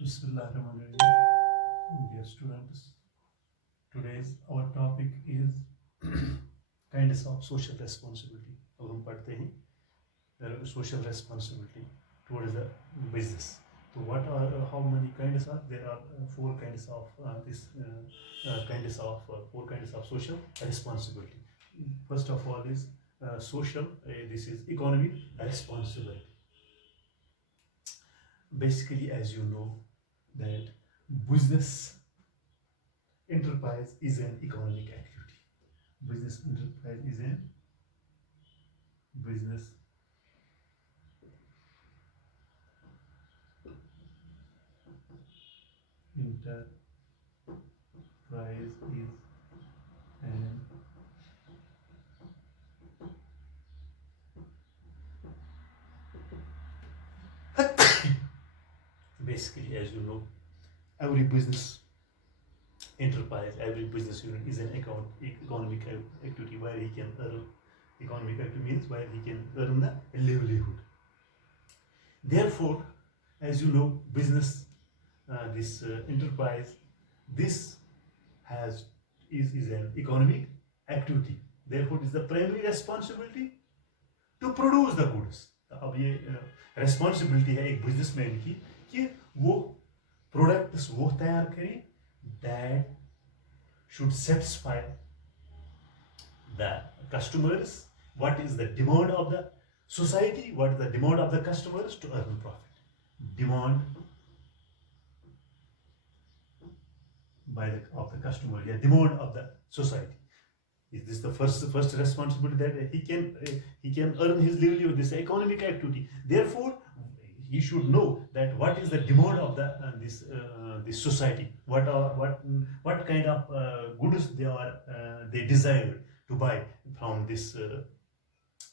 Bismillahirrahmanirrahim. Dear students, today's our topic is kinds of social responsibility. अब हम पढ़ते हैं social responsibility towards the business. So what are how many kinds are there? Are four kinds of four kinds of social responsibility. First of all is social. This is economic responsibility. Basically, as you know, that business enterprise is an economic activity. Business enterprise is an business enterprise is an basically, as you know, every business enterprise, every business unit is an economic activity where he can earn. Economic activity means where he can earn the livelihood. Therefore, as you know, business, this enterprise, this is an economic activity. Therefore, it is the primary responsibility to produce the goods. अब ये responsibility है एक businessman की कि वो products वो तैयार करें that should satisfy the customers. What is the demand of the society? What is the demand of the customers to earn profit? Demand of the customer, yeah, demand of the society. Is this the first responsibility that he can earn his livelihood? This economic activity. Therefore, he should know that what is the demand of the this society. What kind of goods they desire to buy from this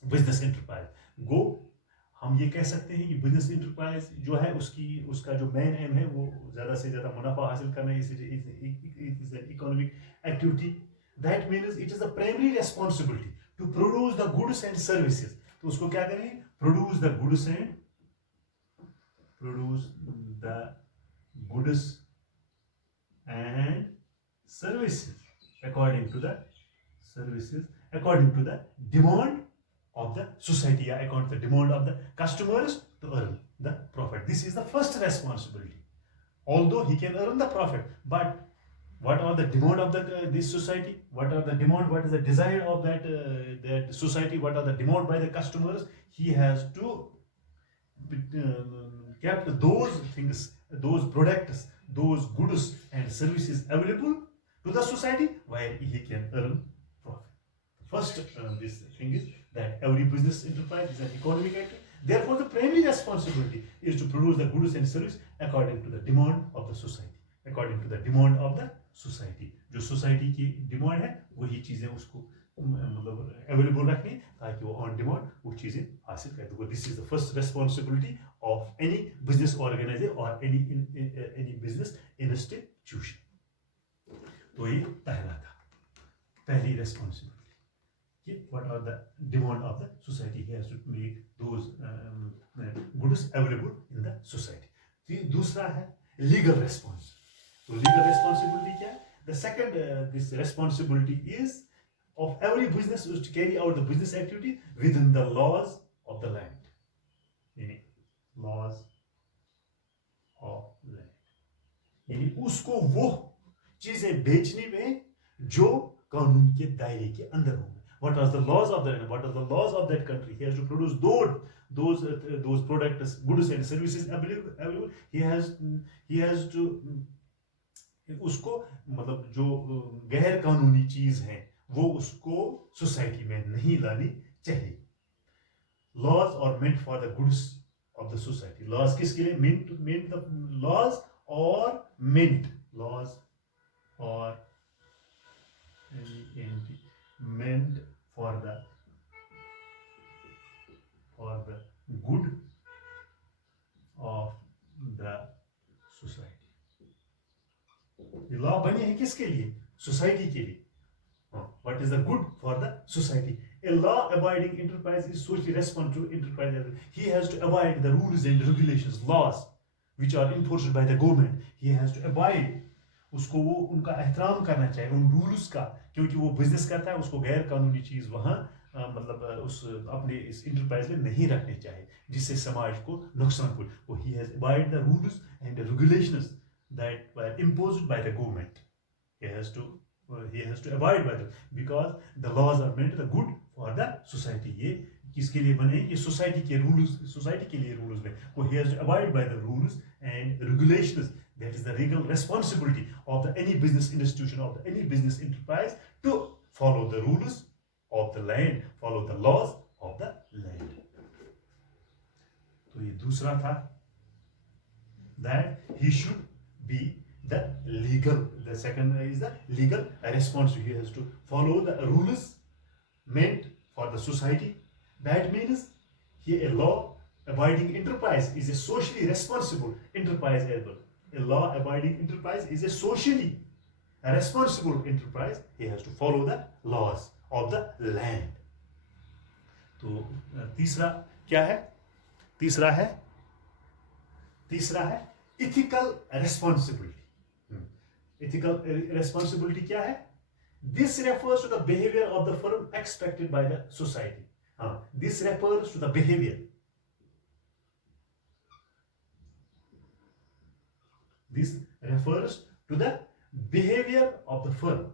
business enterprise. Go हम ये कह सकते हैं कि business enterprise जो है उसका जो मेन एम है वो ज़्यादा से ज़्यादा मुनाफा हासिल करना है. Is an economic activity. That means it is the primary responsibility to produce the goods and services. तो उसको क्या करें? Produce the goods and services according to the demand of the society, according to the demand of the customers to earn the profit. This is the first responsibility. Although he can earn the profit, but what are the demand of this society? What are the demand? What is the desire of that society? What are the demand by the customers? He has to keep those things, those products, those goods and services available to the society where he can earn profit. First, this thing is that every business enterprise is an economic activity. Therefore, the primary responsibility is to produce the goods and service according to the demand of the society. According to the demand of the society. जो society की demand है वही चीजें उसको मतलब available रखनी ताकि वो on demand वो चीजें हासिल करे. तो this is the first responsibility of any business organization or any business institution. तो ये पहला था, पहली responsibility. What are the demand of the society? He has to make those goods available in the society. दूसरा है legal responsibility. तो legal responsibility क्या है? The second this responsibility is of every business is to carry out the business activity within the laws of the land. यानी laws of land. यानी उसको वो चीजें बेचने में जो कानून के दायरे के अंदर होंगे. What are the laws of that? What are the laws of that country? He has to produce those products, goods and services available. He has to उसको मतलब जो गैर कानूनी चीज है वो उसको सोसाइटी में नहीं लानी चाहिए. Laws are meant for the goods of the society. Laws किसके लिए? meant the laws or meant laws or meant for the good of the society. ये लॉ बने हैं किसके लिए? सोसाइटी के लिए. What is the good for the society? A law-abiding enterprise is socially responsible to enterprise. He has to abide the rules and regulations, laws which are enforced by the government, he has to abide. उसको वो उनका एहतराम करना चाहिए उन rules का, क्योंकि वो बिजनेस करता है, उसको गैर कानूनी चीज वहाँ मतलब उस अपने इस इंटरप्राइज में नहीं रखनी चाहिए जिससे समाज को नुकसान पहुंचे. वो he has abide the rules and the regulations that were imposed by the government. He has to abide by them because the laws are meant the good for the society. ये किसके लिए बने? ये सोसाइटी के rules, society के लिए rules में. वो he has to abide by the rules and regulations. That is the legal responsibility of any business institution, of any business enterprise, to follow the rules of the land, follow the laws of the land. तो ये दूसरा था, that he should be the legal. The second is the legal responsibility. He has to follow the rules meant for the society. That means a law-abiding enterprise is a socially responsible enterprise as well. A law-abiding enterprise is a socially responsible enterprise. He has to follow the laws of the land. तो तीसरा क्या है? तीसरा है ethical responsibility. Ethical responsibility क्या है? This refers to the behavior of the firm expected by the society. This refers to the behavior. This refers to the behavior of the firm.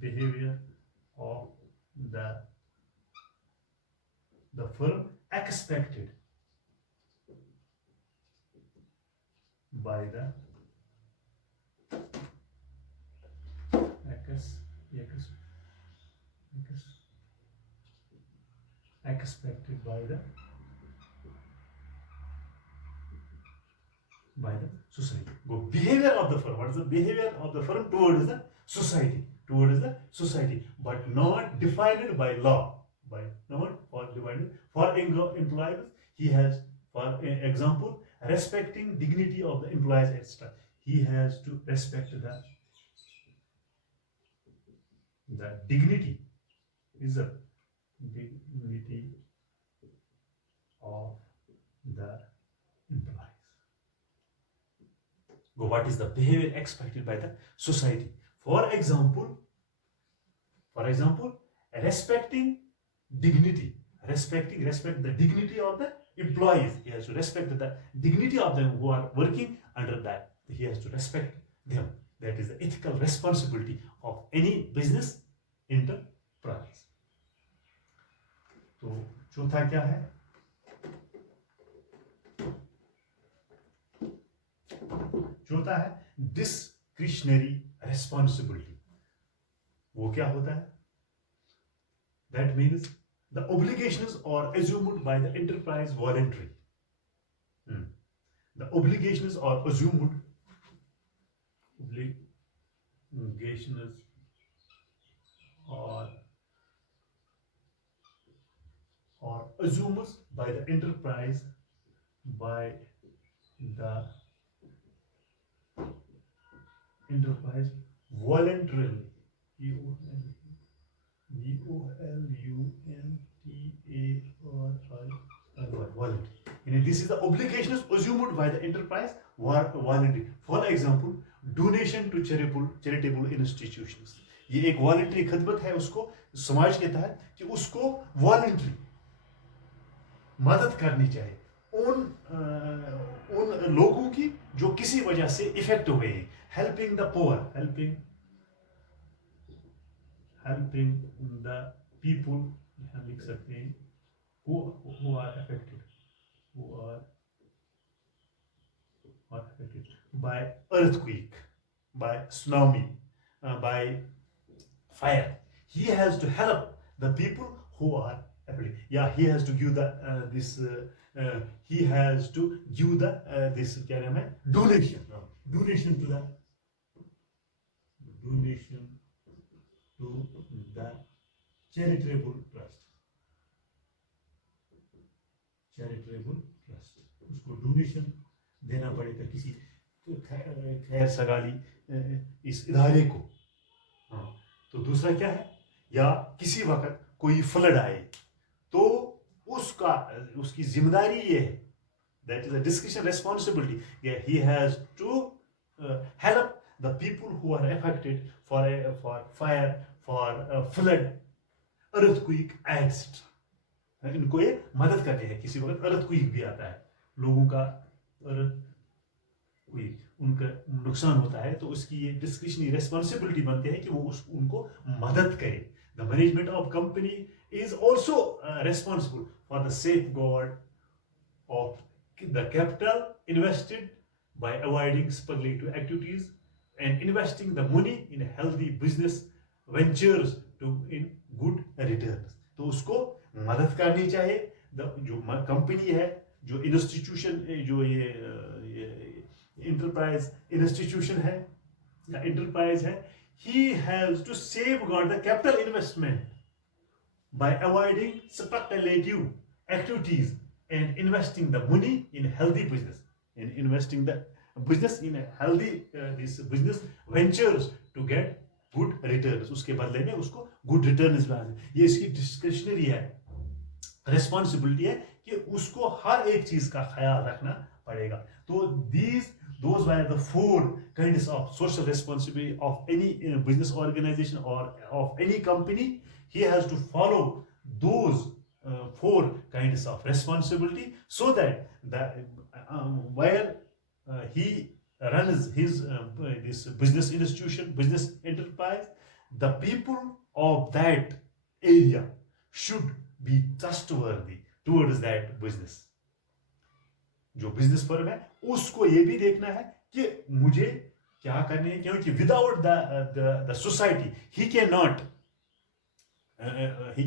Behavior of the firm expected by the expected by the society. Behavior of the firm. What is the behavior of the firm towards the society? Towards the society, but not defined by law. For employees, he has, for example, respecting dignity of the employees, etc. He has to respect the dignity. Is the dignity of the employees. What is the behavior expected by the society? For example, respecting dignity, respect the dignity of the employees. He has to respect the dignity of them who are working under that. He has to respect them. That is the ethical responsibility of any business enterprise. तो चौथा क्या है? चौथा है discretionary responsibility. वो क्या होता है? That means the obligations are assumed by the enterprise voluntarily. The obligations are assumed. Obligations are assumed by the enterprise voluntarily. Voluntarily. This is the obligations assumed by the enterprise voluntarily. For example, donation to charitable institutions. ये एक voluntary खिदमत है उसको समाज के तहत कि उसको वॉलंटरी मदद करनी चाहिए उन लोगों की जो किसी वजह से इफेक्ट हुए हैं. Helping the poor, helping the people, यहाँ लिख सकते हैं, who are affected by earthquake, by tsunami, by fire. He has to help the people who are affected. Yeah, he has to give the he has to give the this क्या नाम है, donation to the charitable trust. उसको donation देना पड़ेगा किसी खैर सगाली इस इदारे को. तो दूसरा क्या है? या किसी वक्त कोई फ्लड आए तो उसकी जिम्मेदारी ये है That is a discretion responsibility. Yeah, he has to help the people who are affected for fire, for flood, earthquake, etc. इनको ये मदद करते हैं. किसी वक्त earthquake भी आता है, लोगों का उनका नुकसान होता है, तो उसकी ये डिस्क्रिशनरी रेस्पॉन्सिबिलिटी बनती है कि वो उनको मदद करे. The management of company is also responsible for the safe guard of the capital invested by avoiding speculative activities and investing the money in healthy business ventures to in good returns. तो उसको मदद करनी चाहिए. जो company है, जो institution, जो ये इंटरप्राइज इंस्टीट्यूशन है या इंटरप्राइज है, he has to safeguard the capital investment by avoiding speculative activities and investing the money in healthy business. In investing the business in a healthy this business ventures to get good returns. उसके बदले में उसको good returns मिलना. ये इसकी discretionary है, responsibility है कि उसको हर एक चीज का ख्याल रखना पड़ेगा. तो those were the 4 kinds of social responsibility of any business organization or of any company. He has to follow those 4 kinds of responsibility, so that where he runs his this business institution, business enterprise, the people of that area should be trustworthy towards that business. जो business firm है उसको ये भी देखना है कि मुझे क्या करने है, क्योंकि without the society he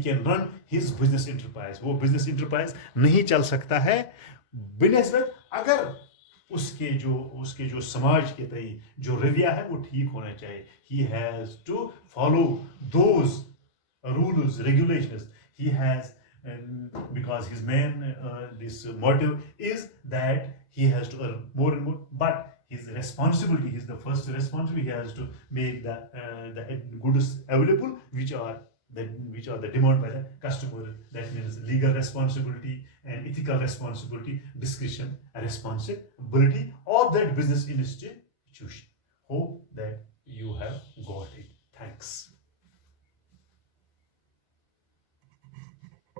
can run his business enterprise. वो बिजनेस इंटरप्राइज नहीं चल सकता है बिनस्बत अगर उसके जो समाज के तय जो रवैया है वो ठीक होना चाहिए. He has to follow those rules, regulations. He has, because his main this motive is that he has to earn more and more, but his responsibility, his the first responsibility, he has to make the goods available which are the demand by the customer. That means legal responsibility and ethical responsibility, discretion responsibility of that business institution. Hope that you have got it. Thanks.